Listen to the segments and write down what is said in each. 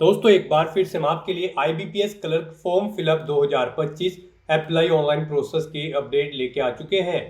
दोस्तों एक बार फिर से हम आपके लिए IBPS clerk form fill up 2025 apply online process की अपडेट लेके आ चुके हैं।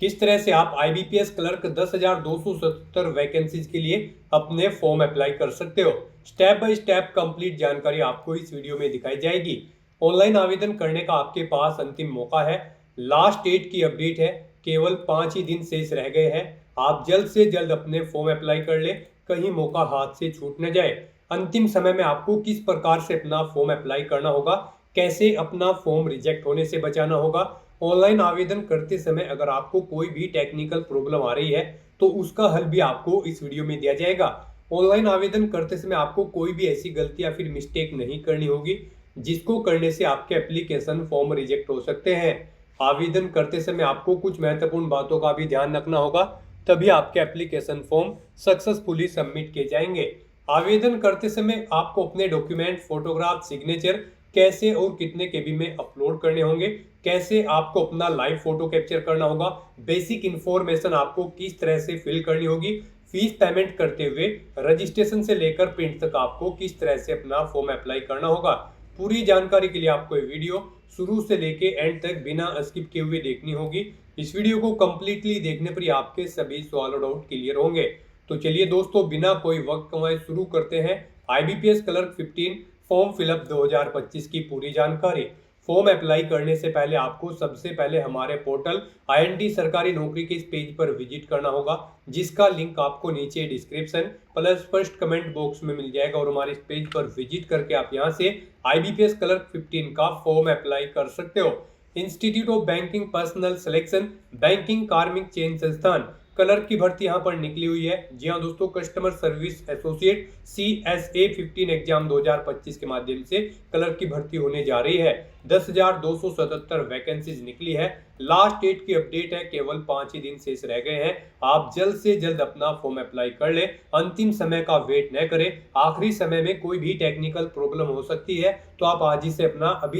किस तरह से आप आईबीपीएस क्लर्क 10,277 वैकेंसीज के लिए अपने फॉर्म अप्लाई कर सकते हो, स्टेप बाय स्टेप कंप्लीट जानकारी आपको इस वीडियो में दिखाई जाएगी। ऑनलाइन आवेदन करने का आपके पास अंतिम मौका है। लास्ट डेट की अपडेट है, केवल 5 ही दिन शेष रह गए हैं। आप जल्द से जल्द अपने फॉर्म अप्लाई कर ले, कहीं मौका हाथ से छूट न जाए। अंतिम समय में आपको किस प्रकार से अपना फॉर्म अप्लाई करना होगा, कैसे अपना फॉर्म रिजेक्ट होने से बचाना होगा। ऑनलाइन आवेदन करते समय अगर आपको कोई भी टेक्निकल प्रॉब्लम आ रही है तो उसका हल भी आपको इस वीडियो में दिया जाएगा। ऑनलाइन आवेदन करते समय आपको कोई भी ऐसी गलती या फिर मिस्टेक नहीं करनी होगी जिसको करने से आपके एप्लीकेशन फॉर्म रिजेक्ट हो सकते हैं। आवेदन करते समय आपको कुछ महत्वपूर्ण बातों का भी ध्यान रखना होगा, तभी आपके एप्लीकेशन फॉर्म सक्सेसफुली सबमिट किए जाएंगे। आवेदन करते समय आपको अपने डॉक्यूमेंट, फोटोग्राफ, सिग्नेचर कैसे और कितने केबी में अपलोड करने होंगे, कैसे आपको अपना लाइव फोटो कैप्चर करना होगा, बेसिक इंफॉर्मेशन आपको किस तरह से फिल करनी होगी, फीस पेमेंट करते हुए रजिस्ट्रेशन से लेकर प्रिंट तक आपको किस तरह से अपना फॉर्म अप्लाई करना होगा। पूरी जानकारी के लिए आपको ये वीडियो शुरू से लेके एंड तक बिना स्किप किए हुए देखनी होगी। इस वीडियो को कंप्लीटली देखने पर ही आपके सभी सवाल और डाउट क्लियर होंगे। तो चलिए दोस्तों, बिना कोई वक्त कमाए शुरू करते हैं आईबीपीएस क्लर्क 15 फॉर्म फिलअप 2025 की पूरी जानकारी। फॉर्म अप्लाई करने से पहले आपको सबसे पहले हमारे पोर्टल आईएनटी सरकारी नौकरी के इस पेज पर विजिट करना होगा, जिसका लिंक आपको नीचे description plus first comment box में मिल जाएगा। और हमारे इस पेज पर विजिट करके आप यहां से आईबीपीएस क्लर्क 15 का फॉर्म अप्लाई कर सकते हो। Institute of banking personal selection, banking कार्मिक चयन संस्थान क्लर्क की भर्ती यहां पर निकली हुई है। जी हां दोस्तों, customer service associate CSA 15 exam 2025 के माध्यम से क्लर्क की भर्ती होने जा रही है। 10,277 वैकेंसीज निकली है। लास्ट डेट की अपडेट है, केवल 5 ही दिन शेष रह गए हैं। आप जल्द से जल्द अपना फॉर्म अप्लाई कर ले, अंतिम समय का वेट न करें। आखिरी समय में कोई भी टेक्निकल प्रॉब्लम हो सकती है, तो आप अभी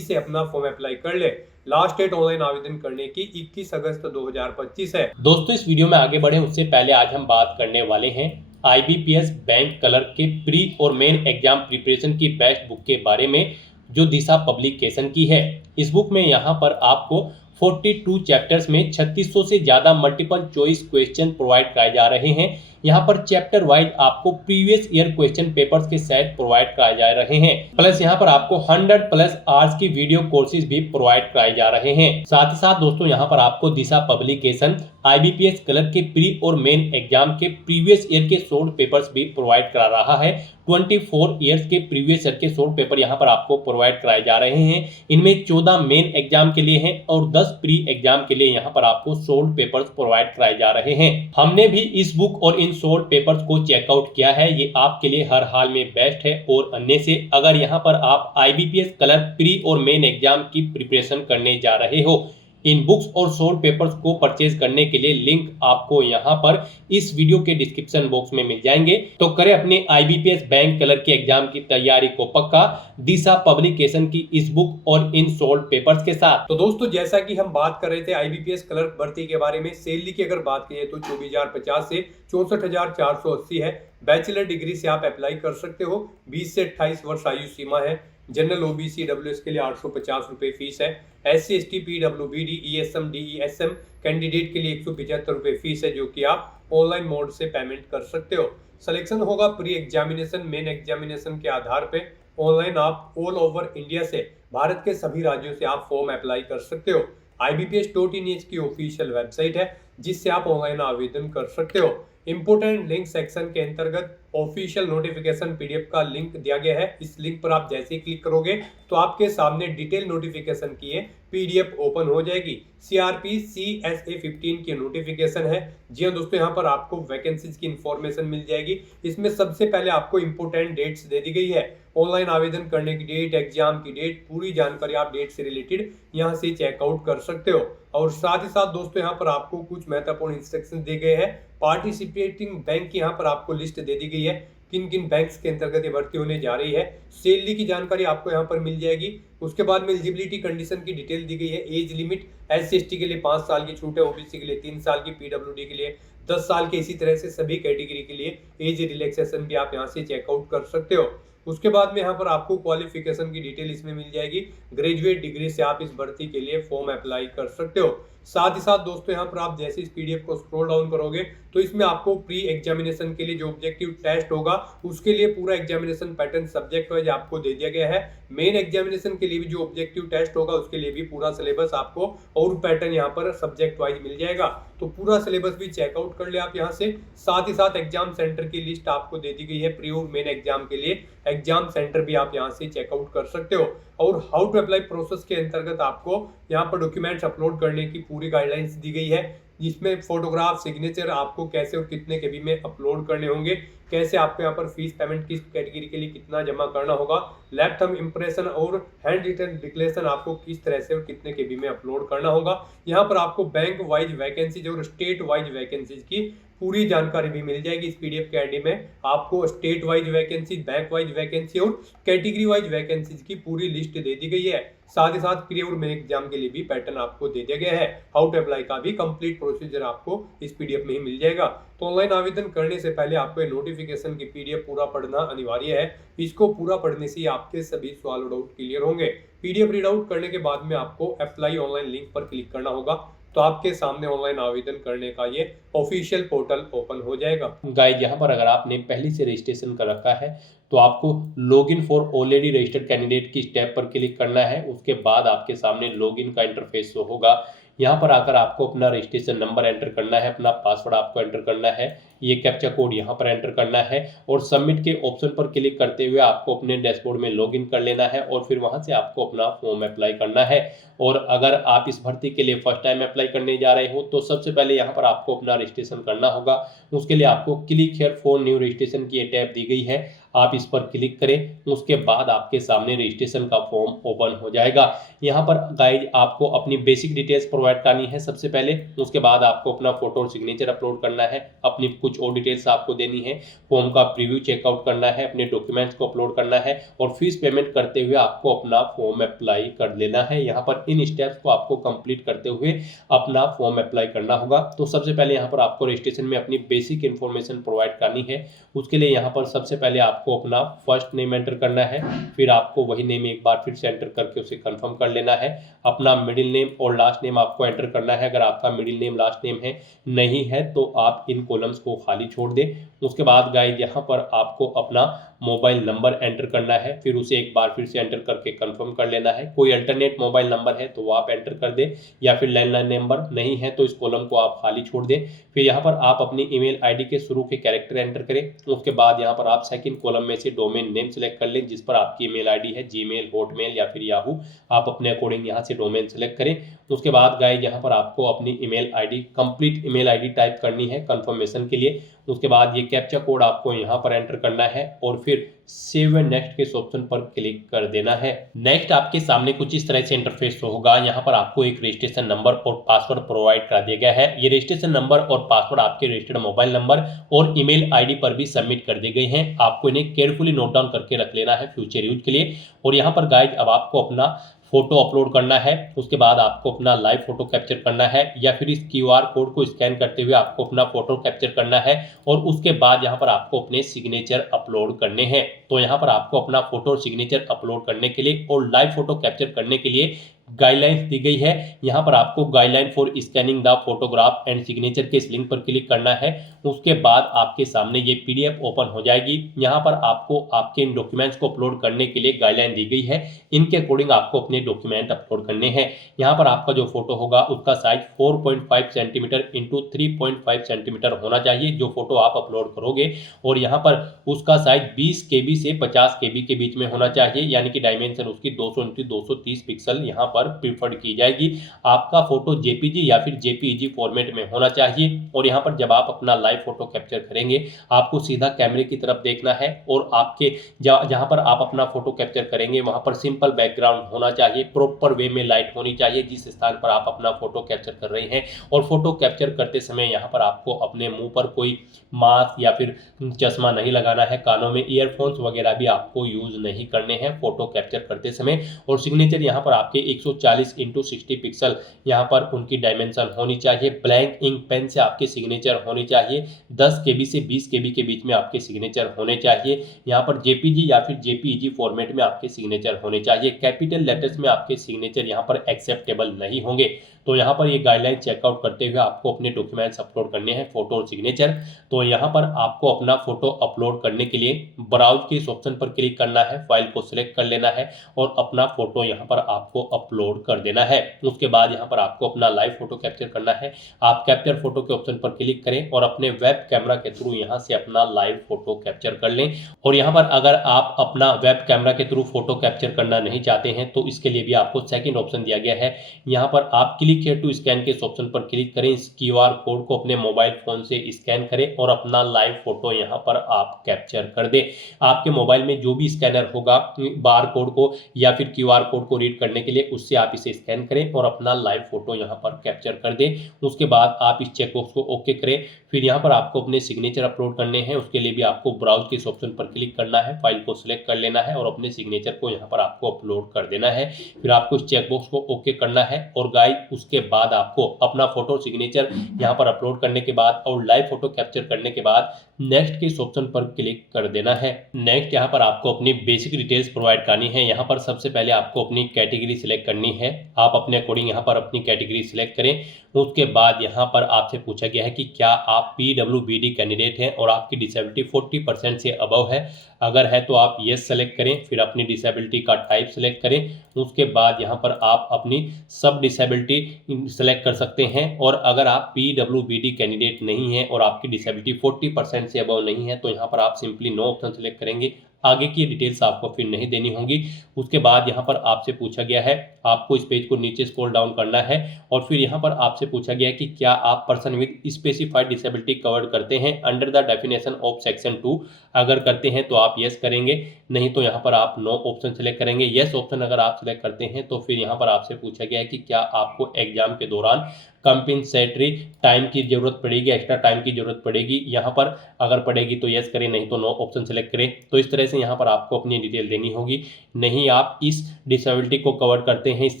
से अपना फॉर्म अप्लाई कर ले। लास्ट डेट ऑनलाइन आवेदन करने की 21 अगस्त 2025 है। दोस्तों इस वीडियो में आगे बढ़े उससे पहले आज हम बात करने वाले हैं आईबीपीएस बैंक क्लर्क के प्री और मेन एग्जाम प्रिपरेशन की बेस्ट बुक के बारे में, जो दिशा पब्लिकेशन की है। इस बुक में यहाँ पर आपको 42 चैप्टर्स में 3600 से ज़्यादा मल्टीपल चॉइस क्वेश्चन प्रोवाइड कराए जा रहे हैं। यहाँ पर चैप्टर वाइज आपको प्रीवियस ईयर क्वेश्चन पेपर्स के सेट प्रोवाइड कराए जा रहे हैं। प्लस यहाँ पर आपको 100+ आवर्स की वीडियो कोर्सेज भी प्रोवाइड कराए जा रहे हैं। साथ ही साथ दोस्तों यहाँ पर आपको दिशा पब्लिकेशन आईबीपीएस क्लर्क के प्री और मेन एग्जाम के प्रीवियस ईयर के शॉर्ट पेपर्स भी प्रोवाइड करा रहा है। 24 ईयर्स के प्रीवियस ईयर के शॉर्ट पेपर यहाँ पर आपको प्रोवाइड कराए जा रहे हैं। इनमें 14 मेन एग्जाम के लिए हैं और 10 प्री एग्जाम के लिए यहाँ पर आपको शॉर्ट पेपर्स प्रोवाइड कराए जा रहे हैं। हमने भी इस बुक और इन शॉर्ट पेपर्स को चेकआउट किया है, ये आपके लिए हर हाल में बेस्ट है। और अन्य से अगर यहाँ पर आप आईबीपीएस क्लर्क प्री और मेन एग्जाम की प्रिपरेशन करने जा रहे हो, इन बुक्स और शॉर्ट पेपर्स को परचेज करने के लिए लिंक आपको यहाँ पर इस वीडियो के डिस्क्रिप्शन बॉक्स में मिल जाएंगे। तो करें अपने आईबीपीएस बैंक क्लर्क के एग्जाम की तैयारी को पक्का दिशा पब्लिकेशन की इस बुक और इन शॉर्ट पेपर्स के साथ। तो दोस्तों जैसा कि हम बात कर रहे थे आईबीपीएस क्लर्क भर्ती के बारे में, सैलरी की अगर बात करें तो 24,050 से 64,480 है। बैचलर डिग्री से आप अप्लाई कर सकते हो। 20 से 28 वर्ष आयु सीमा है। जनरल ओबीसी डब्ल्यूएस के लिए 850 रुपए फीस है। SC ST PWBD ESM DESM candidate के लिए 175 रुपए फीस है, जो कि आप ऑनलाइन मोड से पेमेंट कर सकते हो। सिलेक्शन होगा प्री एग्जामिनेशन, मेन एग्जामिनेशन के आधार पे। ऑनलाइन आप ऑल ओवर इंडिया से, भारत के सभी राज्यों से आप फॉर्म अप्लाई कर सकते हो। IBPS.in की ऑफिशियल वेबसाइट है, जिससे आप ऑनलाइन आवेदन कर सकते हो। इंपोर्टेंट लिंक सेक्शन के अंतर्गत ऑफिशियल नोटिफिकेशन PDF का लिंक दिया गया है। इस लिंक पर आप जैसे ही क्लिक करोगे तो आपके सामने डिटेल नोटिफिकेशन की PDF ओपन हो जाएगी। CRP CSA 15 की नोटिफिकेशन है। जी हाँ दोस्तों, यहाँ पर आपको वैकेंसीज की इंफॉर्मेशन मिल जाएगी। इसमें सबसे पहले आपको इंपोर्टेंट डेट्स दे दी गई है। ऑनलाइन आवेदन करने की डेट, एग्जाम की डेट, पूरी जानकारी आप डेट से रिलेटेड यहाँ से चेकआउट कर सकते हो। और साथ ही साथ दोस्तों यहाँ पर आपको कुछ महत्वपूर्ण इंस्ट्रक्शन दिए गए हैं। पार्टिसिपेटिंग बैंक की यहाँ पर आपको लिस्ट दे दी गई है, किन किन बैंक्स के अंतर्गत ये भर्ती होने जा रही है। सैलरी की जानकारी आपको यहाँ पर मिल जाएगी। उसके बाद में एलिजिबिलिटी कंडीशन की डिटेल दी गई है। एज लिमिट SC ST के लिए 5 साल की छूट है, OBC के लिए 3 साल की, PWD के लिए 10 साल के। इसी तरह से सभी कैटेगरी के लिए एज रिलैक्सेशन भी आप यहाँ से चेकआउट कर सकते हो। उसके बाद में यहाँ पर आपको क्वालिफिकेशन की डिटेल इसमें मिल जाएगी। ग्रेजुएट डिग्री से आप इस भर्ती के लिए फॉर्म अप्लाई कर सकते हो। साथ ही साथ दोस्तों यहाँ पर आप जैसे इस पीडीएफ को स्क्रॉल डाउन करोगे तो इसमें आपको प्री एग्जामिनेशन के लिए जो ऑब्जेक्टिव टेस्ट होगा उसके लिए पूरा एग्जामिनेशन पैटर्न सब्जेक्ट वाइज आपको दे दिया गया है। मेन एग्जामिनेशन के लिए भी जो ऑब्जेक्टिव टेस्ट होगा उसके लिए भी पूरा सिलेबस आपको और पैटर्न यहाँ पर सब्जेक्ट वाइज मिल जाएगा। तो पूरा सिलेबस भी चेकआउट कर ले आप यहाँ से। साथ ही साथ एग्जाम सेंटर की लिस्ट आपको दे दी गई है प्री और मेन एग्जाम के लिए। एग्जाम सेंटर भी आप यहाँ से चेकआउट कर सकते हो। और हाउ टू अप्लाई प्रोसेस के अंतर्गत आपको यहाँ पर डॉक्यूमेंट्स अपलोड करने की पूरी गाइडलाइंस दी गई है, जिसमें फोटोग्राफ, सिग्नेचर आपको कैसे और कितने केबी में अपलोड करने होंगे, कैसे आपको यहाँ पर फीस पेमेंट किस कैटेगरी के लिए कितना जमा करना होगा, लेफ्ट थंब इंप्रेशन और हैंड रिटन डिक्लेरेशन आपको किस तरह से और कितने केबी में अपलोड करना होगा। यहाँ पर आपको बैंक वाइज वैकेंसीज और स्टेट वाइज वैकेंसीज की पूरी जानकारी भी मिल जाएगी इस पीडीएफ के आईडी में। आपको state wise vacancy, bank wise vacancy और कैटेगरी वाइज वैकेंसीज की पूरी लिस्ट दे दी गई है। साथ ही साथ प्री और मेन एग्जाम के लिए भी पैटर्न आपको दे दिया गया है। हाउ टू अप्लाई का भी कंप्लीट प्रोसीजर आपको इस पीडीएफ में ही मिल जाएगा। तो ऑनलाइन आवेदन करने से पहले आपको ये नोटिफिकेशन की पीडीएफ पूरा पढ़ना अनिवार्य है। इसको पूरा पढ़ने से ही आपके सभी सवाल और डाउट क्लियर होंगे। पीडीएफ रीड आउट करने के बाद में आपको अप्लाई ऑनलाइन लिंक पर क्लिक करना होगा, तो आपके सामने ऑनलाइन आवेदन करने का ये ऑफिशियल पोर्टल ओपन हो जाएगा। गाइस, यहाँ पर अगर आपने पहले से रजिस्ट्रेशन कर रखा है तो आपको login for already registered candidate की स्टेप पर क्लिक करना है। उसके बाद आपके सामने लॉगिन का इंटरफेस शो होगा। यहाँ पर आकर आपको अपना रजिस्ट्रेशन नंबर एंटर करना है, अपना पासवर्ड आपको एंटर करना है, ये कैप्चा कोड यहाँ पर एंटर करना है और सबमिट के ऑप्शन पर क्लिक करते हुए आपको अपने डैशबोर्ड में लॉगिन कर लेना है और फिर वहाँ से आपको अपना फॉर्म अप्लाई करना है। और अगर आप इस भर्ती के लिए फर्स्ट टाइम अप्लाई करने जा रहे हो तो सबसे पहले यहाँ पर आपको अपना रजिस्ट्रेशन करना होगा। उसके लिए आपको click here for new registration की टैब दी गई है, आप इस पर क्लिक करें। उसके बाद आपके सामने रजिस्ट्रेशन का फॉर्म ओपन हो जाएगा। यहाँ पर गाइज आपको अपनी बेसिक डिटेल्स प्रोवाइड करनी है सबसे पहले। उसके बाद आपको अपना फोटो और सिग्नेचर अपलोड करना है, अपनी कुछ और डिटेल्स आपको देनी है, फॉर्म का प्रीव्यू चेकआउट करना है, अपने डॉक्यूमेंट्स को अपलोड करना है और फीस पेमेंट करते हुए आपको अपना फॉर्म अप्लाई कर लेना है। यहाँ पर इन स्टेप्स को आपको कंप्लीट करते हुए अपना फॉर्म अप्लाई करना होगा। तो सबसे पहले यहाँ पर आपको रजिस्ट्रेशन में अपनी बेसिक इन्फॉर्मेशन प्रोवाइड करनी है। उसके लिए यहाँ पर सबसे पहले आपको अपना फर्स्ट नेम एंटर करना है, फिर आपको वही नेम एक बार फिर से एंटर करके उसे कंफर्म कर लेना है। अपना मिडिल नेम और लास्ट नेम आपको एंटर करना है। अगर आपका मिडिल नेम लास्ट नेम है नहीं है तो आप इन कॉलम्स को खाली छोड़ दें। उसके बाद गाइस यहाँ पर आपको अपना मोबाइल नंबर एंटर करना है, फिर उसे एक बार फिर से एंटर करके कंफर्म कर लेना है। कोई अल्टरनेट मोबाइल नंबर है तो वो आप एंटर कर दें या फिर लैंडलाइन नंबर नहीं है तो इस कॉलम को आप खाली छोड़ दें। फिर यहाँ पर आप अपनी ईमेल आईडी के शुरू के कैरेक्टर एंटर करें। उसके बाद यहाँ पर आप सेकंड कॉलम में से डोमेन नेम सेलेक्ट कर लें जिस पर आपकी ईमेल आईडी है, जीमेल, हॉटमेल या फिर याहू। आप अपने अकॉर्डिंग यहाँ से डोमेन सेलेक्ट करें। उसके बाद गाइस यहाँ पर आपको अपनी email ID, complete email ID type करनी है कंफर्मेशन के लिए। उसके बाद ये कैप्चा कोड आपको यहाँ पर एंटर करना है और फिर सेव एंड नेक्स्ट के ऑप्शन पर क्लिक कर देना है। नेक्स्ट आपके सामने कुछ इस तरह से इंटरफेस होगा। यहाँ पर आपको एक रजिस्ट्रेशन नंबर और पासवर्ड प्रोवाइड करा दिया गया है। ये रजिस्ट्रेशन नंबर और पासवर्ड आपके रजिस्टर्ड मोबाइल नंबर और ईमेल आईडी पर भी सबमिट कर दिए गए हैं। आपको इन्हें केयरफुली नोट डाउन करके रख लेना है फ्यूचर यूज के लिए। और यहाँ पर गाइस अब आपको अपना फोटो अपलोड करना है। उसके बाद आपको अपना लाइव फोटो कैप्चर करना है या फिर इस क्यूआर कोड को स्कैन करते हुए आपको अपना फोटो कैप्चर करना है और उसके बाद यहाँ पर आपको अपने सिग्नेचर अपलोड करने हैं। तो यहाँ पर आपको अपना फोटो और सिग्नेचर अपलोड करने के लिए और लाइव फोटो कैप्चर करने के लिए गाइडलाइंस दी गई है। यहाँ पर आपको guideline for scanning the photograph and signature के इस लिंक पर क्लिक करना है। उसके बाद आपके सामने ये पीडीएफ ओपन हो जाएगी। यहाँ पर आपको आपके इन डॉक्यूमेंट्स को अपलोड करने के लिए गाइडलाइन दी गई है। इनके अकॉर्डिंग आपको अपने डॉक्यूमेंट अपलोड करने हैं। यहाँ पर आपका जो फोटो होगा उसका साइज 4.5 सेंटीमीटर इंटू 3.5 सेंटीमीटर होना चाहिए जो फोटो आप अपलोड करोगे। और यहाँ पर उसका साइज 20 KB से 50 KB के बीच में होना चाहिए, यानी कि डायमेंशन उसकी 200 इंटू 230 पिक्सल यहाँ पर प्रीफर्ड की जाएगी। आपका फोटो जेपीजी या फिर जेपीईजी फॉर्मेट में होना चाहिए। और यहाँ पर जब आप अपना लाइव फोटो कैप्चर करेंगे आपको सीधा कैमरे की तरफ देखना है और आपके जहाँ पर आप अपना फोटो कैप्चर करेंगे वहाँ पर सिंपल बैकग्राउंड होना चाहिए, प्रॉपर वे में लाइट होनी चाहिए जिस स्थान पर आप अपना फोटो कैप्चर कर रहे हैं। और फोटो कैप्चर करते समय यहाँ पर आपको अपने मुंह पर कोई मास्क या फिर चश्मा नहीं लगाना है, कानों में ईयरफोन्स वगैरह भी आपको यूज नहीं करने हैं फोटो कैप्चर करते समय। और सिग्नेचर यहाँ पर आपके एक 140 इंटू 60 पिक्सल यहाँ पर उनकी डायमेंशन होनी चाहिए। ब्लैंक इंक पेन से आपके सिग्नेचर होनी चाहिए। 10 KB से 20 KB के बीच में आपके सिग्नेचर होने चाहिए। यहाँ पर JPG या फिर JPEG फॉर्मेट में आपके सिग्नेचर होने चाहिए। कैपिटल लेटर्स में आपके सिग्नेचर यहाँ पर एक्सेप्टेबल नहीं होंगे। तो यहाँ पर ये गाइडलाइन चेकआउट करते हुए आपको अपने डॉक्यूमेंट्स अपलोड करने हैं, फोटो और सिग्नेचर। तो यहाँ पर आपको अपना फोटो अपलोड करने के लिए ब्राउज के इस ऑप्शन पर क्लिक करना है, फाइल को सिलेक्ट कर लेना है और अपना फोटो यहाँ पर आपको अपलोड कर देना है। उसके बाद यहाँ पर आपको अपना लाइव फोटो कैप्चर करना है। आप कैप्चर फोटो के ऑप्शन पर क्लिक करें और अपने वेब कैमरा के थ्रू यहाँ से अपना लाइव फोटो कैप्चर कर लें। और यहाँ पर अगर आप अपना वेब कैमरा के थ्रू फोटो कैप्चर करना नहीं चाहते हैं तो इसके लिए भी आपको सेकंड ऑप्शन दिया गया है। यहाँ पर आप क्लिक हियर टू स्कैन के इस ऑप्शन पर क्लिक करें। इस QR कोड को अपने मोबाइल फोन से स्कैन करें और अपना लाइव फोटो यहाँ पर आप कैप्चर कर दें। आपके मोबाइल में जो भी स्कैनर होगा बार कोड को या फिर QR कोड को रीड करने के लिए, उससे आप इसे स्कैन करें और अपना लाइव फोटो यहाँ पर कैप्चर कर दें। उसके बाद आप इस चेकबॉक्स को ओके करें। फिर यहाँ पर आपको अपने सिग्नेचर अपलोड करने हैं। उसके लिए भी आपको ब्राउज के इस ऑप्शन पर क्लिक करना है, फाइल को सिलेक्ट कर लेना है और अपने सिग्नेचर को यहाँ पर आपको अपलोड कर देना है। फिर आपको इस चेकबॉक्स को ओके करना है और गाइस उसके बाद आपको अपना फोटो सिग्नेचर यहाँ पर अपलोड करने के बाद और लाइव फोटो कैप्चर करने के बाद नेक्स्ट के इस ऑप्शन पर क्लिक कर देना है। नेक्स्ट यहाँ पर आपको अपनी बेसिक डिटेल्स प्रोवाइड करनी है। यहाँ पर सबसे पहले आपको अपनी कैटेगरी सिलेक्ट करनी है। आप अपने अकॉर्डिंग यहाँ पर अपनी कैटेगरी सिलेक्ट करें। उसके बाद यहाँ पर आपसे पूछा गया है कि क्या आप PWBD कैंडिडेट हैं और आपकी डिसेबिलिटी 40% से अबव है। अगर है तो आप येस सेलेक्ट करें। फिर अपनी डिसेबिलिटी का टाइप सेलेक्ट करें। उसके बाद यहाँ पर आप अपनी सब डिसेबिलिटी सेलेक्ट कर सकते हैं। और अगर आप PWBD कैंडिडेट नहीं है और आपकी डिसेबिलिटी 40% से अबव नहीं है तो यहाँ पर आप सिंपली नो ऑप्शन सेलेक्ट करेंगे। आगे की डिटेल्स आपको फिर नहीं देनी होंगी। उसके बाद यहाँ पर आपसे पूछा गया है, आपको इस पेज को नीचे स्क्रॉल डाउन करना है और फिर यहाँ पर आपसे पूछा गया है कि क्या आप person with specified disability covered करते हैं under the definition of section 2। अगर करते हैं तो आप येस करेंगे, नहीं तो यहाँ पर आप नो ऑप्शन सेलेक्ट करेंगे। येस ऑप्शन अगर आप सेलेक्ट करते हैं तो फिर यहाँ पर आपसे पूछा गया है कि क्या आपको एग्जाम के दौरान कंपेंसेटरी टाइम की जरूरत पड़ेगी, एक्स्ट्रा टाइम की जरूरत पड़ेगी। यहाँ पर अगर पड़ेगी तो येस करें, नहीं तो नो ऑप्शन सेलेक्ट करें। तो इस तरह से यहाँ पर आपको अपनी डिटेल देनी होगी। नहीं आप इस डिसेबिलिटी को कवर करते हैं इस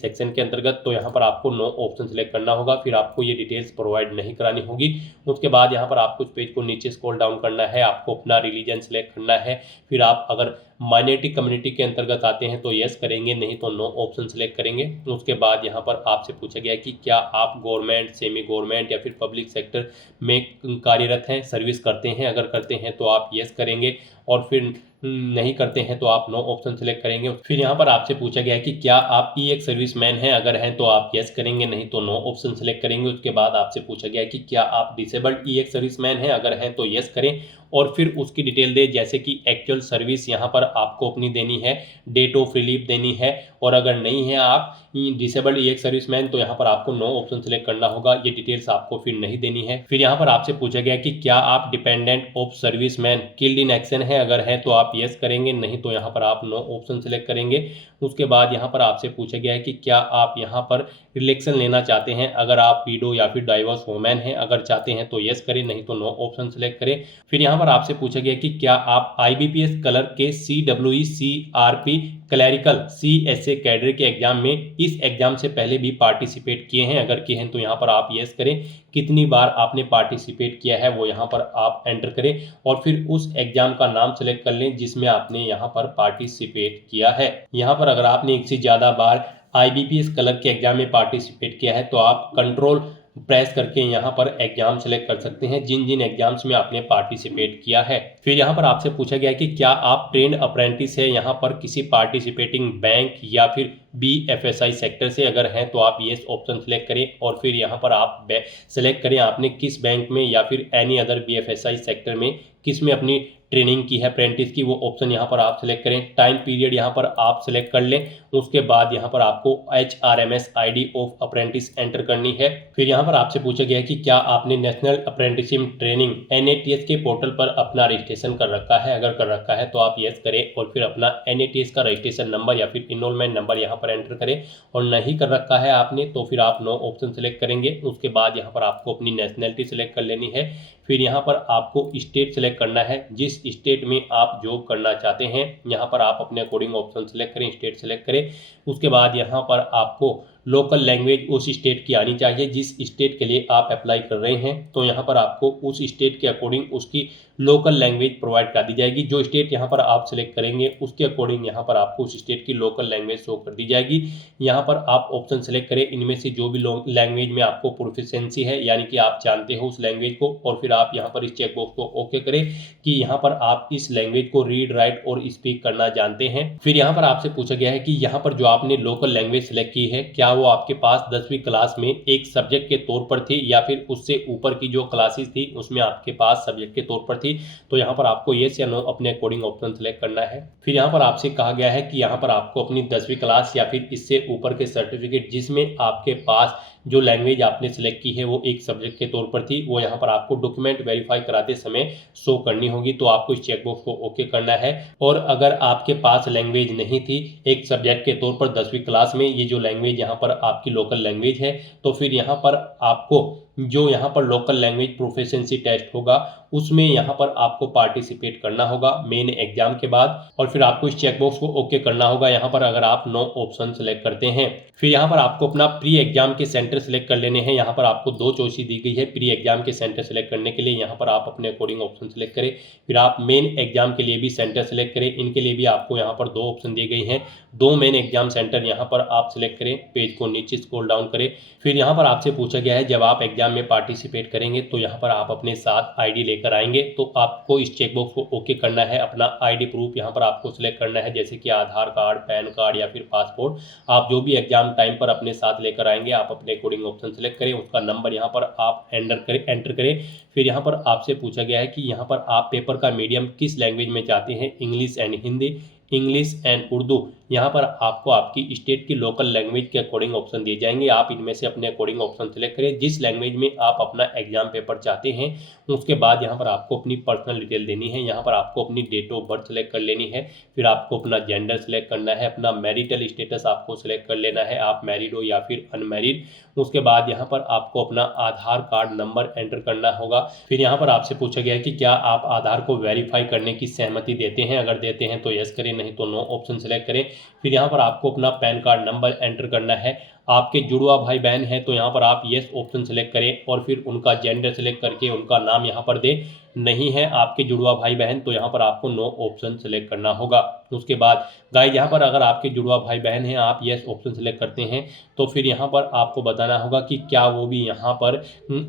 सेक्शन के अंतर्गत तो यहाँ पर आपको नो ऑप्शन सेलेक्ट करना होगा। फिर आपको ये डिटेल्स प्रोवाइड नहीं करानी होगी। उसके बाद यहाँ पर आपको इस पेज को नीचे स्क्रॉल डाउन करना है, आपको अपना रिलीजन सेलेक्ट करना है। फिर आप अगर माइनॉरिटी कम्युनिटी के अंतर्गत आते हैं तो येस करेंगे, नहीं तो नो ऑप्शन सेलेक्ट करेंगे। उसके बाद यहाँ पर आपसे पूछा गया कि क्या आप गवर्नमेंट, सेमी गवर्नमेंट या फिर पब्लिक सेक्टर में कार्यरत हैं, सर्विस करते हैं। अगर करते हैं तो आप येस करेंगे और फिर नहीं करते हैं तो आप नो ऑप्शन सेलेक्ट करेंगे। फिर यहाँ पर आपसे पूछा गया है कि क्या आप एक सर्विसमैन हैं। अगर हैं तो आप येस करेंगे, नहीं तो नो ऑप्शन सेलेक्ट करेंगे। उसके बाद आपसे पूछा गया है कि क्या आप डिसेबल्ड एक सर्विसमैन हैं। अगर हैं तो येस करें और फिर उसकी डिटेल दे, जैसे कि एक्चुअल सर्विस यहाँ पर आपको अपनी देनी है, डेट ऑफ रिलीफ देनी है। और अगर नहीं है आप डिसेबल्ड एक सर्विसमैन तो यहाँ पर आपको नो ऑप्शन सेलेक्ट करना होगा। ये डिटेल्स आपको फिर नहीं देनी है। फिर यहाँ पर आपसे पूछा गया कि क्या आप dependent of serviceman killed in action है। अगर है तो आप येस करेंगे, नहीं तो यहाँ पर आप नो ऑप्शन सेलेक्ट करेंगे। उसके बाद यहाँ पर आपसे पूछा गया है कि क्या आप यहाँ पर रिलेक्शन लेना चाहते हैं। अगर आप विडो या फिर डाइवोर्स वुमेन हैं, अगर चाहते हैं तो येस करें, नहीं तो नो ऑप्शन सेलेक्ट करें। फिर यहाँ पर आपसे पूछा गया कि क्या आप IBPS कलर के CWE CRP clerical CSA cadre के एग्जाम में इस एग्जाम से पहले भी पार्टिसिपेट किए हैं। अगर किए हैं तो यहाँ पर आप येस करें। कितनी बार आपने पार्टिसिपेट किया है वो यहाँ पर आप एंटर करें और फिर उस एग्जाम का नाम सेलेक्ट कर लें जिसमें आपने यहाँ पर पार्टिसिपेट किया है। यहाँ पर अगर आपने एक से ज़्यादा बार IBPS कलर के एग्जाम में पार्टिसिपेट किया है तो आप कंट्रोल प्रेस करके यहाँ पर एग्जाम सेलेक्ट कर सकते हैं जिन जिन एग्जाम्स में आपने पार्टिसिपेट किया है। फिर यहाँ पर आपसे पूछा गया कि क्या आप ट्रेंड अप्रेंटिस है यहाँ पर किसी पार्टिसिपेटिंग बैंक या फिर BFSI सेक्टर से। अगर हैं तो आप येस ऑप्शन सेलेक्ट करें और फिर यहाँ पर आप सेलेक्ट करें आपने किस बैंक में या फिर एनी अदर BFSI सेक्टर में किस में अपनी ट्रेनिंग की है अप्रेंटिस की, वो ऑप्शन यहाँ पर आप सेलेक्ट करें। टाइम पीरियड यहाँ पर आप सेलेक्ट कर लें। उसके बाद यहाँ पर आपको HRMS ID of apprentice enter करनी है। फिर यहाँ पर आपसे पूछा गया है कि क्या आपने नेशनल अप्रेंटिसशिप ट्रेनिंग NATS के पोर्टल पर अपना रजिस्ट्रेशन कर रखा है। अगर कर रखा है तो आप येस करें और फिर अपना NATS का रजिस्ट्रेशन नंबर या फिर इनरोलमेंट नंबर यहाँ पर एंटर करें। और नहीं कर रखा है आपने तो फिर आप नो ऑप्शन सेलेक्ट करेंगे। उसके बाद यहाँ पर आपको अपनी नेशनलिटी सेलेक्ट कर लेनी है। फिर यहाँ पर आपको स्टेट सेलेक्ट करना है, जिस स्टेट में आप जॉब करना चाहते हैं यहाँ पर आप अपने अकॉर्डिंग ऑप्शन सेलेक्ट करें, स्टेट सेलेक्ट करें। उसके बाद यहाँ पर आपको लोकल लैंग्वेज उस स्टेट की आनी चाहिए जिस स्टेट के लिए आप अप्लाई कर रहे हैं। तो यहाँ पर आपको उस स्टेट के अकॉर्डिंग उसकी लोकल लैंग्वेज प्रोवाइड कर दी जाएगी। जो स्टेट यहाँ पर आप सिलेक्ट करेंगे उसके अकॉर्डिंग यहाँ पर आपको उस स्टेट की लोकल लैंग्वेज शो कर दी जाएगी। यहाँ पर आप ऑप्शन सेलेक्ट करें, इनमें से जो भी लैंग्वेज में आपको प्रोफिशिएंसी है यानी कि आप जानते हो उस लैंग्वेज को, और फिर आप यहाँ पर इस चेकबॉक्स को ओके करें कि यहाँ पर आप इस लैंग्वेज को रीड, राइट और स्पीक करना जानते हैं। फिर यहाँ पर आपसे पूछा गया है कि यहाँ पर जो आपने लोकल लैंग्वेज सेलेक्ट की है क्या वो आपके पास 10वीं क्लास में एक सब्जेक्ट के तौर पर थी या फिर उससे ऊपर की जो क्लासेस थी उसमें आपके पास सब्जेक्ट के तौर पर थी। तो यहाँ पर आपको येस या नो अपने अकॉर्डिंग ऑप्शन सेलेक्ट करना है। फिर यहाँ पर आपसे कहा गया है कि यहाँ पर आपको अपनी 10वीं क्लास या फिर इससे ऊपर के सर्टिफिकेट जिसमें आपके पास जो लैंग्वेज आपने सेलेक्ट की है वो एक सब्जेक्ट के तौर पर थी वो यहाँ पर आपको डॉक्यूमेंट वेरीफाई कराते समय शो करनी होगी। तो आपको इस चेकबॉक्स को ओके करना है। और अगर आपके पास लैंग्वेज नहीं थी एक सब्जेक्ट के तौर पर 10वीं क्लास में, ये जो लैंग्वेज यहाँ पर आपकी लोकल लैंग्वेज है, तो फिर यहाँ पर आपको जो यहाँ पर लोकल लैंग्वेज प्रोफिशिएंसी टेस्ट होगा उसमें यहाँ पर आपको पार्टिसिपेट करना होगा मेन एग्जाम के बाद। और फिर आपको इस चेकबॉक्स को ओके करना होगा यहाँ पर अगर आप नो ऑप्शन सेलेक्ट करते हैं। फिर यहाँ पर आपको अपना प्री एग्जाम के सेंटर सेलेक्ट कर लेने हैं। यहाँ पर आपको दो चॉइस दी गई है प्री एग्जाम के सेंटर सेलेक्ट करने के लिए। यहाँ पर आप अपने अकॉर्डिंग ऑप्शन सेलेक्ट करें। फिर आप मेन एग्जाम के लिए भी सेंटर सेलेक्ट करें, इनके लिए भी आपको यहाँ पर दो ऑप्शन दिए गए हैं। दो मेन एग्जाम सेंटर यहाँ पर आप सिलेक्ट करें, पेज को नीचे स्क्रॉल डाउन करें। फिर यहाँ पर आपसे पूछा गया है जब आप एग्जाम में पार्टिसिपेट करेंगे तो यहाँ पर आप अपने साथ आईडी लेकर आएंगे। तो आपको इस चेकबॉक्स को ओके करना है, अपना आईडी प्रूफ यहाँ पर आपको सिलेक्ट करना है जैसे कि आधार कार्ड, पैन कार्ड या फिर पासपोर्ट। आप जो भी एग्जाम टाइम पर अपने साथ लेकर आएंगे आप अपने अकॉर्डिंग ऑप्शन सेलेक्ट करें, उसका नंबर यहाँ पर आप एंटर करें। फिर यहाँ पर आपसे पूछा गया है कि यहाँ पर आप पेपर का मीडियम किस लैंग्वेज में चाहते हैं, English and Hindi, English and Urdu. यहाँ पर आपको आपकी स्टेट की लोकल लैंग्वेज के अकॉर्डिंग ऑप्शन दिए जाएंगे। आप इनमें से अपने अकॉर्डिंग ऑप्शन सेलेक्ट करें जिस लैंग्वेज में आप अपना एग्जाम पेपर चाहते हैं। उसके बाद यहाँ पर आपको अपनी पर्सनल डिटेल देनी है। यहाँ पर आपको अपनी डेट ऑफ बर्थ सेलेक्ट कर लेनी है। फिर आपको अपना जेंडर सेलेक्ट करना है, अपना मैरिटल स्टेटस आपको सेलेक्ट कर लेना है, आप मैरिड हो या फिर अनमैरिड। उसके बाद यहाँ पर आपको अपना आधार कार्ड नंबर एंटर करना होगा। फिर यहाँ पर आपसे पूछा गया है कि क्या आप आधार को वेरीफाई करने की सहमति देते हैं, अगर देते हैं तो यस करें, नहीं तो नो ऑप्शन सेलेक्ट करें। फिर यहाँ पर आपको अपना पैन कार्ड नंबर एंटर करना है। आपके जुड़वा भाई बहन हैं तो यहाँ पर आप येस ऑप्शन सेलेक्ट करें और फिर उनका जेंडर सेलेक्ट करके उनका नाम यहाँ पर दें। नहीं है आपके जुड़वा भाई बहन तो यहाँ पर आपको नो ऑप्शन सेलेक्ट करना होगा। उसके बाद गाइस यहाँ पर अगर आपके जुड़वा भाई बहन हैं आप येस ऑप्शन सेलेक्ट करते हैं तो फिर यहाँ पर आपको बताना होगा कि क्या वो भी यहाँ पर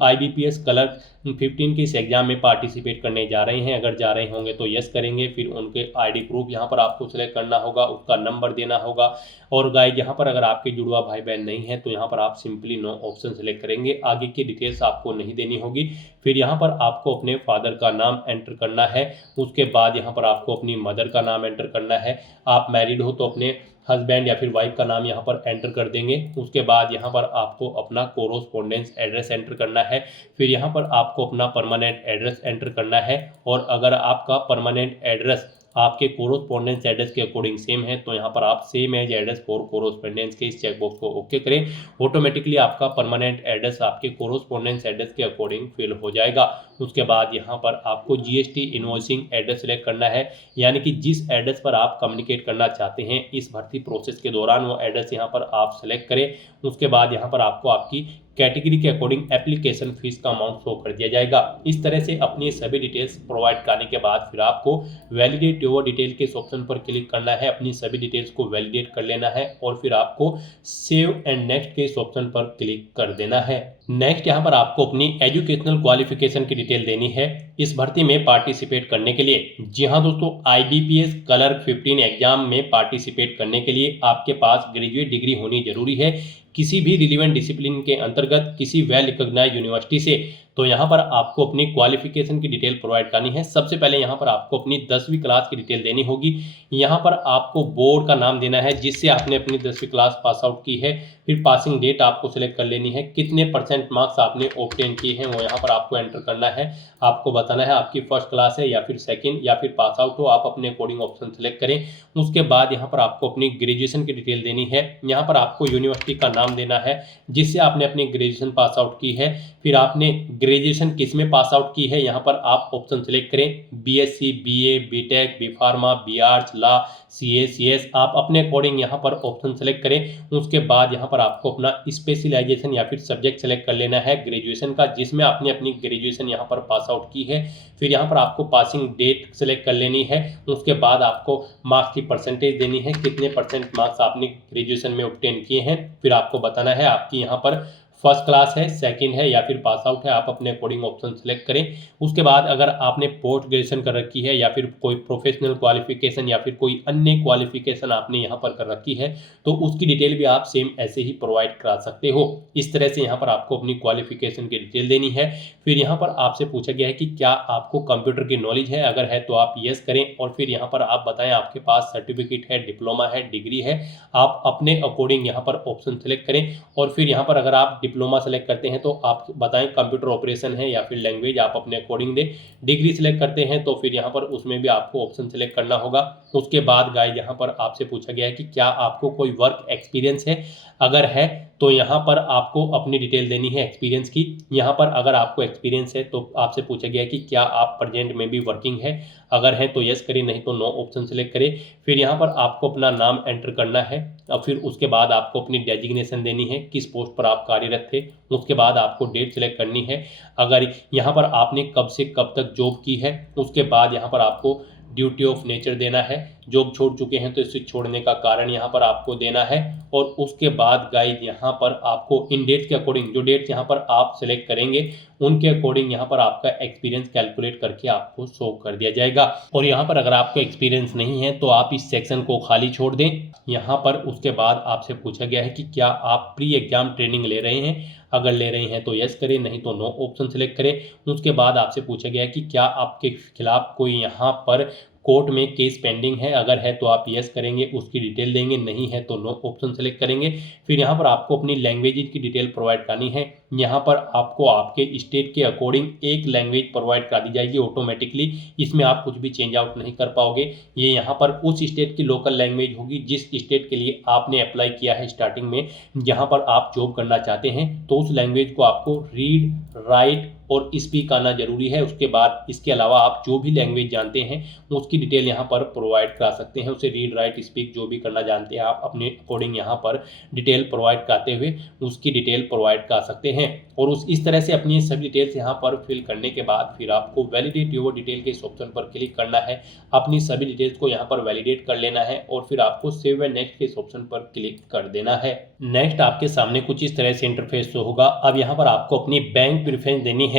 IBPS क्लर्क 15 के इस एग्जाम में पार्टिसिपेट करने जा रहे हैं। अगर जा रहे होंगे तो यस करेंगे। फिर उनके आईडी प्रूफ यहाँ पर आपको सेलेक्ट करना होगा, उसका नंबर देना होगा। और गाइस यहाँ पर अगर आपके जुड़वा भाई बहन नहीं है तो यहाँ पर आप सिंपली नो ऑप्शन सेलेक्ट करेंगे, आगे की डिटेल्स आपको नहीं देनी होगी। फिर यहाँ पर आपको अपने फादर का नाम एंटर करना है। उसके बाद यहाँ पर आपको अपनी मदर का नाम एंटर करना है। आप मैरिड हो तो अपने हस्बैंड या फिर वाइफ का नाम यहाँ पर एंटर कर देंगे। उसके बाद यहाँ पर आपको अपना कोरोस्पोंडेंस एड्रेस एंटर करना है। फिर यहाँ पर आपको अपना परमानेंट एड्रेस एंटर करना है। और अगर आपका परमानेंट एड्रेस आपके कोरोस्पोंडेंस एड्रेस के अकॉर्डिंग सेम है तो यहाँ पर आप same as address for correspondence के इस चेकबॉक्स को ओके करें। ऑटोमेटिकली आपका परमानेंट एड्रेस आपके कोरोस्पोंडेंस एड्रेस के अकॉर्डिंग फिल हो जाएगा। उसके बाद यहाँ पर आपको GST इनवॉइसिंग एड्रेस सेलेक्ट करना है, यानी कि जिस एड्रेस पर आप कम्युनिकेट करना चाहते हैं इस भर्ती प्रोसेस के दौरान वो एड्रेस यहाँ पर आप सेलेक्ट करें। उसके बाद यहाँ पर आपको आपकी कैटेगरी के अकॉर्डिंग एप्लीकेशन फीस का अमाउंट शो कर दिया जाएगा। इस तरह से अपनी सभी डिटेल्स प्रोवाइड करने के बाद फिर आपको वैलिडेट योर डिटेल के इस ऑप्शन पर क्लिक करना है, अपनी सभी डिटेल्स को वैलिडेट कर लेना है और फिर आपको सेव एंड नेक्स्ट के इस ऑप्शन पर क्लिक कर देना है। नेक्स्ट यहाँ पर आपको अपनी एजुकेशनल क्वालिफिकेशन की डिटेल देनी है इस भर्ती में पार्टिसिपेट करने के लिए। जी हाँ दोस्तों, IBPS क्लर्क 15 एग्जाम में पार्टिसिपेट करने के लिए आपके पास ग्रेजुएट डिग्री होनी जरूरी है किसी भी रिलीवेंट डिसिप्लिन के अंतर्गत किसी वेल रिकॉग्नाइज्ड यूनिवर्सिटी से। तो यहाँ पर आपको अपनी क्वालिफिकेशन की डिटेल प्रोवाइड करनी है। सबसे पहले यहाँ पर आपको अपनी 10वीं क्लास की डिटेल देनी होगी। यहाँ पर आपको बोर्ड का नाम देना है जिससे आपने अपनी 10वीं क्लास पास आउट की है। फिर पासिंग डेट आपको सिलेक्ट कर लेनी है, कितने % मार्क्स आपने ऑब्टेन किए हैं वो यहाँ पर आपको एंटर करना है। आपको बताना है आपकी फर्स्ट क्लास है या फिर सेकंड या फिर पास आउट हो, आप अपने अकॉर्डिंग ऑप्शन सेलेक्ट करें। उसके बाद यहाँ पर आपको अपनी ग्रेजुएशन की डिटेल देनी है। यहाँ पर आपको यूनिवर्सिटी का नाम देना है जिससे आपने अपनी ग्रेजुएशन पास आउट की है। फिर आपने ग्रेजुएशन किस में पास आउट की है, यहाँ पर आप ऑप्शन सेलेक्ट करें, BSc, BA, BTech, B pharma, B arts, law, CA, CS, आप अपने अकॉर्डिंग यहाँ पर ऑप्शन सेलेक्ट करें। उसके बाद यहाँ पर आपको अपना स्पेशलाइजेशन या फिर सब्जेक्ट सेलेक्ट कर लेना है ग्रेजुएशन का, जिसमें आपने अपनी ग्रेजुएशन यहाँ पर पास आउट की है। फिर यहाँ पर आपको पासिंग डेट सेलेक्ट कर लेनी है। उसके बाद आपको मार्क्स की परसेंटेज देनी है, कितने परसेंट मार्क्स आपने ग्रेजुएशन में ऑब्टेन किए हैं। फिर आपको बताना है आपकी यहाँ पर फर्स्ट क्लास है, सेकंड है या फिर पास आउट है, आप अपने अकॉर्डिंग ऑप्शन सेलेक्ट करें। उसके बाद अगर आपने पोस्ट ग्रेजुएशन कर रखी है या फिर कोई प्रोफेशनल क्वालिफिकेशन या फिर कोई अन्य क्वालिफिकेशन आपने यहाँ पर कर रखी है तो उसकी डिटेल भी आप सेम ऐसे ही प्रोवाइड करा सकते हो। इस तरह से यहाँ पर आपको अपनी क्वालिफिकेशन की डिटेल देनी है। फिर यहाँ पर आपसे पूछा गया है कि क्या आपको कंप्यूटर की नॉलेज है, अगर है तो आप यस करें और फिर यहाँ पर आप बताएं आपके पास सर्टिफिकेट है, डिप्लोमा है, डिग्री है, आप अपने अकॉर्डिंग यहाँ पर ऑप्शन सेलेक्ट करें। और फिर यहाँ पर अगर आप डिप्लोमा सेलेक्ट करते हैं तो आप बताएं कंप्यूटर ऑपरेशन है या फिर लैंग्वेज, आप अपने अकॉर्डिंग दें। डिग्री सेलेक्ट करते हैं तो फिर यहाँ पर उसमें भी आपको ऑप्शन सेलेक्ट करना होगा। उसके बाद गाइस यहाँ पर आपसे पूछा गया है कि क्या आपको कोई वर्क एक्सपीरियंस है, अगर है तो यहाँ पर आपको अपनी डिटेल देनी है एक्सपीरियंस की। यहाँ पर अगर आपको एक्सपीरियंस है तो आपसे पूछा गया है कि क्या आप प्रेजेंट में भी वर्किंग है, अगर है तो यस करें, नहीं तो नो ऑप्शन सेलेक्ट करें। फिर यहाँ पर आपको अपना नाम एंटर करना है और फिर उसके बाद आपको अपनी डेजिग्नेशन देनी है, किस पोस्ट पर आप कार्यरत थे। उसके बाद आपको डेट सेलेक्ट करनी है, अगर यहाँ पर आपने कब से कब तक जॉब की है। उसके बाद यहाँ पर आपको ड्यूटी ऑफ नेचर देना है, जॉब छोड़ चुके हैं तो इसे छोड़ने का कारण यहाँ पर आपको देना है। और उसके बाद गाइड यहाँ पर आपको इन डेट्स के अकॉर्डिंग, जो डेट्स यहाँ पर आप सेलेक्ट करेंगे उनके अकॉर्डिंग यहाँ पर आपका एक्सपीरियंस कैलकुलेट करके आपको शो कर दिया जाएगा। और यहाँ पर अगर आपको एक्सपीरियंस नहीं है तो आप इस सेक्शन को खाली छोड़ दें। यहाँ पर उसके बाद आपसे पूछा गया है कि क्या आप प्री एग्जाम ट्रेनिंग ले रहे हैं, अगर ले रहे हैं तो यस करें, नहीं तो नो ऑप्शन सेलेक्ट करें। उसके बाद आपसे पूछा गया है कि क्या आपके खिलाफ कोई यहाँ पर कोर्ट में केस पेंडिंग है, अगर है तो आप यस करेंगे, उसकी डिटेल देंगे, नहीं है तो नो ऑप्शन सेलेक्ट करेंगे। फिर यहाँ पर आपको अपनी लैंग्वेज की डिटेल प्रोवाइड करनी है। यहाँ पर आपको आपके स्टेट के अकॉर्डिंग एक लैंग्वेज प्रोवाइड करा दी जाएगी ऑटोमेटिकली, इसमें आप कुछ भी चेंज आउट नहीं कर पाओगे। ये यहाँ पर उस स्टेट की लोकल लैंग्वेज होगी जिस स्टेट के लिए आपने अप्लाई किया है स्टार्टिंग में, यहाँ पर आप जॉब करना चाहते हैं तो उस लैंग्वेज को आपको रीड, राइट और स्पीक आना जरूरी है। उसके बाद इसके अलावा आप जो भी लैंग्वेज जानते हैं उसकी डिटेल यहाँ पर प्रोवाइड करा सकते हैं, उसे रीड, राइट, स्पीक जो भी करना जानते हैं आप अपने अकॉर्डिंग यहाँ पर डिटेल प्रोवाइड कराते हुए उसकी डिटेल प्रोवाइड करा सकते हैं। और इस तरह से अपनी सभी डिटेल्स यहाँ पर फिल करने के बाद फिर आपको वैलिडेट योर डिटेल के इस ऑप्शन पर क्लिक करना है, अपनी सभी डिटेल्स को यहाँ पर वैलिडेट कर लेना है और फिर आपको सेव एंड नेक्स्ट के इस ऑप्शन पर क्लिक कर देना है। नेक्स्ट आपके सामने कुछ इस तरह से इंटरफेस शो होगा। अब यहाँ पर आपको अपनी बैंक प्रेफरेंस देनी है।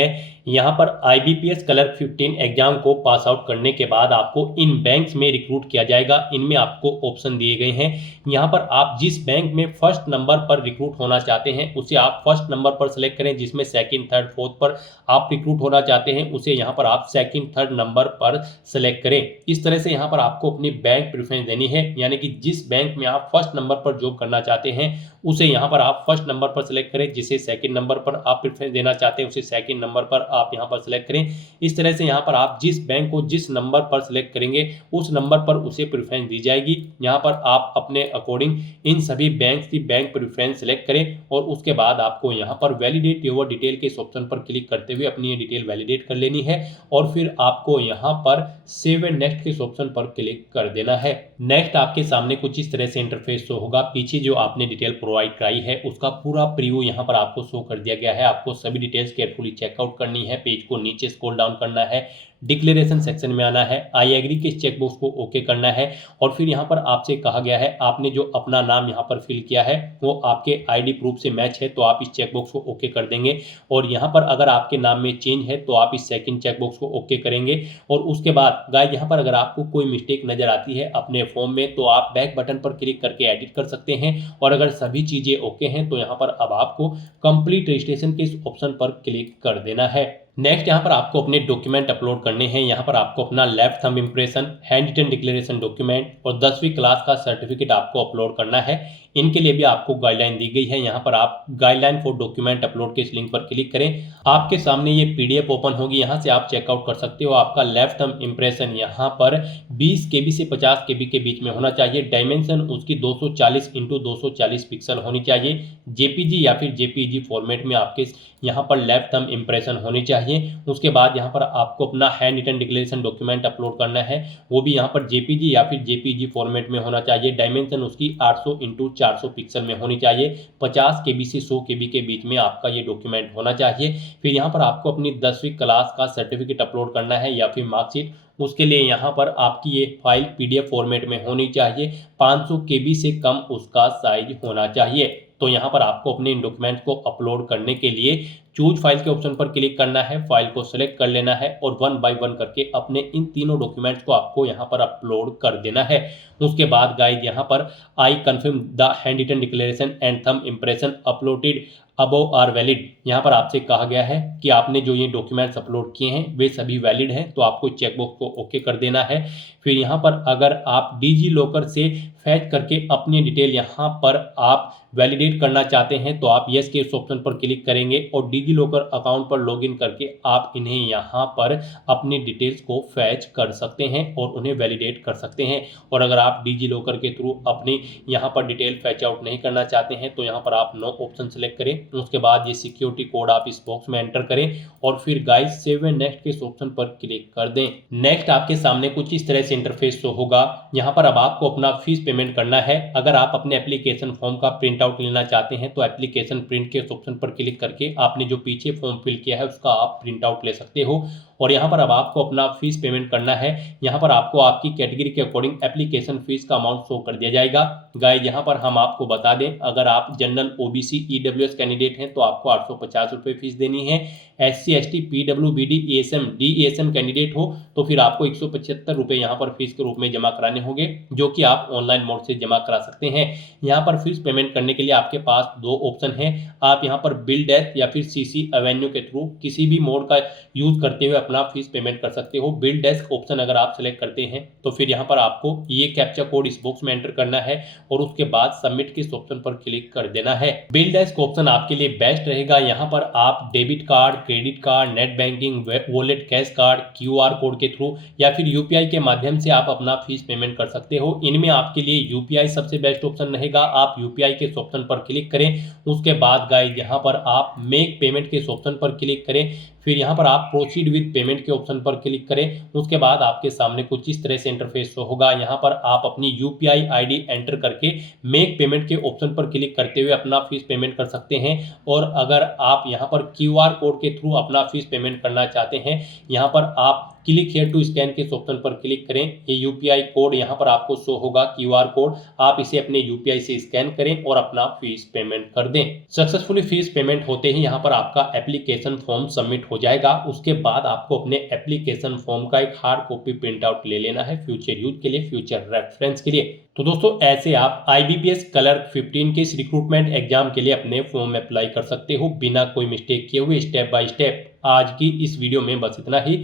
यहाँ पर IBPS क्लर्क 15 एग्जाम को पास आउट करने के बाद आपको इन बैंक्स में रिक्रूट किया जाएगा। इनमें आपको ऑप्शन दिए गए हैं। यहाँ पर आप जिस बैंक में फर्स्ट नंबर पर रिक्रूट होना चाहते हैं उसे आप फर्स्ट नंबर पर सेलेक्ट करें, जिसमें सेकंड, थर्ड, फोर्थ पर आप रिक्रूट होना चाहते हैं उसे यहाँ पर आप सेकंड, थर्ड नंबर पर सेलेक्ट करें। इस तरह से यहाँ पर आपको अपनी बैंक प्रेफरेंस देनी है, यानी कि जिस बैंक में आप फर्स्ट नंबर पर जॉब करना चाहते हैं उसे यहाँ पर आप फर्स्ट नंबर पर सेलेक्ट करें, जिसे सेकंड नंबर पर आप प्रेफरेंस देना चाहते हैं उसे सेकंड नंबर पर आप यहाँ पर सेलेक्ट करें। इस तरह से यहाँ पर आप जिस बैंक को जिस नंबर पर सेलेक्ट करेंगे उस नंबर पर उसे प्रेफरेंस दी जाएगी। यहाँ पर आप अपने अकॉर्डिंग इन सभी बैंक्स की बैंक प्रेफरेंस सेलेक्ट करें और उसके बाद आपको यहाँ पर वैलिडेट योर डिटेल के इस ऑप्शन पर क्लिक करते हुए अपनी ये डिटेल वैलिडेट कर लेनी है और फिर आपको यहाँ पर सेव एंड नेक्स्ट के इस ऑप्शन पर क्लिक कर देना है। नेक्स्ट आपके सामने कुछ इस तरह से इंटरफेस शो होगा। पीछे जो आपने डिटेल प्रोवाइड कराई है उसका पूरा प्रीव्यू यहाँ पर आपको शो कर दिया गया है। आपको सभी डिटेल्स केयरफुली चेकआउट करनी है, पेज को नीचे स्क्रॉल डाउन करना है, डिक्लेरेशन सेक्शन में आना है, आई एग्री के चेक बॉक्स को ओके करना है और फिर यहाँ पर आपसे कहा गया है आपने जो अपना नाम यहाँ पर फिल किया है वो आपके आईडी प्रूफ से मैच है तो आप इस चेक बॉक्स को ओके कर देंगे। और यहाँ पर अगर आपके नाम में चेंज है तो आप इस सेकंड चेक बॉक्स को ओके करेंगे। और उसके बाद गाइस यहाँ पर अगर आपको कोई मिस्टेक नजर आती है अपने फॉर्म में तो आप बैक बटन पर क्लिक करके एडिट कर सकते हैं और अगर सभी चीजें ओके हैं तो यहाँ पर अब आपको कंप्लीट रजिस्ट्रेशन के इस ऑप्शन पर क्लिक कर देना है। नेक्स्ट यहाँ पर आपको अपने डॉक्यूमेंट अपलोड करने हैं। यहाँ पर आपको अपना left thumb impression, hand written declaration document और 10वीं क्लास का सर्टिफिकेट आपको अपलोड करना है। इनके लिए भी आपको गाइडलाइन दी गई है। यहाँ पर आप गाइडलाइन फॉर डॉक्यूमेंट अपलोड के इस लिंक पर क्लिक करें, आपके सामने ये PDF ओपन होगी, यहाँ से आप चेकआउट कर सकते हो। आपका लेफ्ट थंब इम्प्रेशन यहाँ पर 20 KB से 50 KB के बीच में होना चाहिए। डायमेंशन उसकी 240 × 240 पिक्सल होनी चाहिए। JPG या फिर JPEG फॉर्मेट में आपके यहाँ पर लेफ्ट थंब इम्प्रेशन होनी चाहिए। उसके बाद यहाँ पर आपको अपना hand written declaration document upload करना है, वो भी यहाँ पर JPG या फिर JPEG फॉर्मेट में होना चाहिए। डायमेंशन उसकी 800 × 400 पिक्सल में होनी चाहिए। 50 KB से 100 KB के बीच में आपका ये डॉक्यूमेंट होना चाहिए। फिर यहाँ पर आपको अपनी 10वीं क्लास का सर्टिफिकेट अपलोड करना है या फिर मार्कशीट। उसके लिए यहाँ पर आपकी ये फाइल PDF फॉर्मेट में होनी चाहिए। 500 KB से कम उसका साइज होना चाहिए। तो यहाँ पर आपको अपने इन डॉक्यूमेंट्स को अपलोड करने के लिए चूज फाइल के ऑप्शन पर क्लिक करना है, फाइल को सिलेक्ट कर लेना है और 1 बाय 1 करके अपने इन तीनों डॉक्यूमेंट्स को आपको यहाँ पर अपलोड कर देना है। उसके बाद गाइज यहाँ पर I confirm the hand written declaration and thumb impression uploaded above are valid. यहाँ पर आपसे कहा गया है कि आपने जो ये डॉक्यूमेंट्स अपलोड किए हैं वे सभी वैलिड हैं, तो आपको चेकबॉक्स को ओके कर देना है। फिर यहाँ पर अगर आप डिजी लॉकर से फैच करके अपनी डिटेल यहाँ पर आप वैलिडेट करना चाहते हैं तो आप यस के इस ऑप्शन पर क्लिक करेंगे और डिजी लॉकर अकाउंट पर लॉगिन करके आप इन्हें यहाँ पर अपनी डिटेल्स को फैच कर सकते हैं और उन्हें वैलिडेट कर सकते हैं। और अगर आप डिजी लॉकर के थ्रू अपनी यहाँ पर डिटेल फैच आउट नहीं करना चाहते हैं तो यहाँ पर आप नो ऑप्शन सेलेक्ट करें। उसके बाद ये सिक्योरिटी कोड आप इस बॉक्स में एंटर करें और फिर गाइस सेव एंड नेक्स्ट के इस ऑप्शन पर क्लिक कर दें। नेक्स्ट आपके सामने कुछ इस तरह से इंटरफेस शो होगा। यहाँ पर अब आपको अपना फीस पेमेंट करना है। अगर आप अपने एप्लीकेशन फॉर्म का प्रिंट आउट लेना चाहते हैं तो एप्लीकेशन प्रिंट के ऑप्शन पर क्लिक करके आपने जो पीछे फॉर्म फिल किया है उसका आप प्रिंट आउट ले सकते हो। और यहाँ पर अब आपको अपना फीस पेमेंट करना है। यहाँ पर आपको आपकी कैटेगरी के अकॉर्डिंग एप्लीकेशन फीस का अमाउंट शो कर दिया जाएगा। गाइस यहाँ पर हम आपको बता दें, अगर आप जनरल OBC EWS कैंडिडेट हैं तो आपको 850 रुपये फीस देनी है। SC ST PWBD ASM DASM candidate हो तो फिर आपको 175 रुपये यहाँ पर फीस के रूप में जमा कराने होंगे, जो कि आप ऑनलाइन मोड से जमा करा सकते हैं। यहाँ पर फीस पेमेंट करने के लिए आपके पास दो ऑप्शन हैं। आप यहाँ पर बिल डेस्क या फिर CC एवेन्यू के थ्रू किसी भी मोड का यूज करते हुए अपना फीस पेमेंट कर सकते हो। बिल डेस्क ऑप्शन अगर आप सेलेक्ट करते हैं तो फिर यहाँ पर आपको ये कैप्चा कोड इस बॉक्स में एंटर करना है और उसके बाद सबमिट के ऑप्शन पर क्लिक कर देना है। बिल डेस्क ऑप्शन आपके लिए बेस्ट रहेगा। यहाँ पर आप debit card, credit card, net banking, wallet, cash card, QR code के थ्रू या फिर UPI के माध्यम से आप अपना फीस पेमेंट कर सकते हो। इनमें आपके लिए UPI सबसे बेस्ट ऑप्शन रहेगा। आप UPI के ऑप्शन पर क्लिक करें। उसके बाद गाइस यहाँ पर आप मेक पेमेंट के ऑप्शन पर क्लिक करें। फिर यहाँ पर आप प्रोसीड विद पेमेंट के ऑप्शन पर क्लिक करें। उसके बाद आपके सामने कुछ इस तरह से इंटरफेस शो होगा। यहाँ पर आप अपनी UPI ID एंटर करके मेक पेमेंट के ऑप्शन पर क्लिक करते हुए अपना फीस पेमेंट कर सकते हैं। और अगर आप यहाँ पर QR कोड के थ्रू अपना फीस पेमेंट करना चाहते हैं, यहाँ पर आप क्लिक हियर टू स्कैन के ऑप्शन पर क्लिक करें। ये UPI कोड यहाँ पर आपको शो होगा, QR कोड, आप इसे अपने UPI से स्कैन करें और अपना फीस पेमेंट कर दें। सक्सेसफुली फीस पेमेंट होते ही यहाँ पर आपका एप्लीकेशन फॉर्म सबमिट हो जाएगा। उसके बाद आपको अपने एप्लीकेशन फॉर्म का एक हार्ड कॉपी प्रिंट आउट ले लेना है फ्यूचर यूज के लिए, फ्यूचर रेफरेंस के लिए। तो दोस्तों ऐसे आप IBPS क्लर्क 15 के इस रिक्रूटमेंट एग्जाम के लिए अपने फॉर्म अप्लाई कर सकते हो बिना कोई मिस्टेक किए हुए, स्टेप बाय स्टेप। आज की इस वीडियो में बस इतना ही।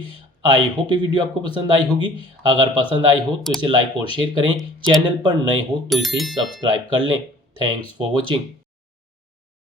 आई होप ये वीडियो आपको पसंद आई होगी। अगर पसंद आई हो तो इसे लाइक और शेयर करें। चैनल पर नए हो तो इसे सब्सक्राइब कर लें। Thanks for watching.